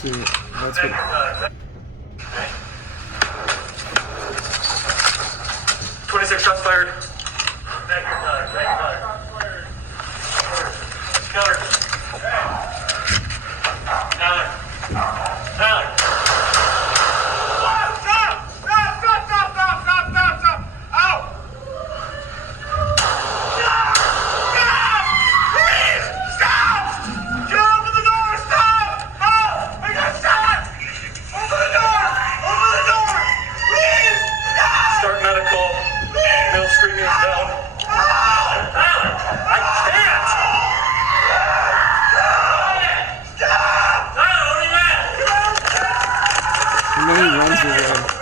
See, that's what. 26 shots fired. Counter. Tyler. Stop! Out! Please! Stop! Get open the door! Stop! Oh! I got shot! Open the door! Please! Stop! Start medical. Male screaming is down. Tyler! I can't! Stop! Tyler, what are you at? And then he runs away.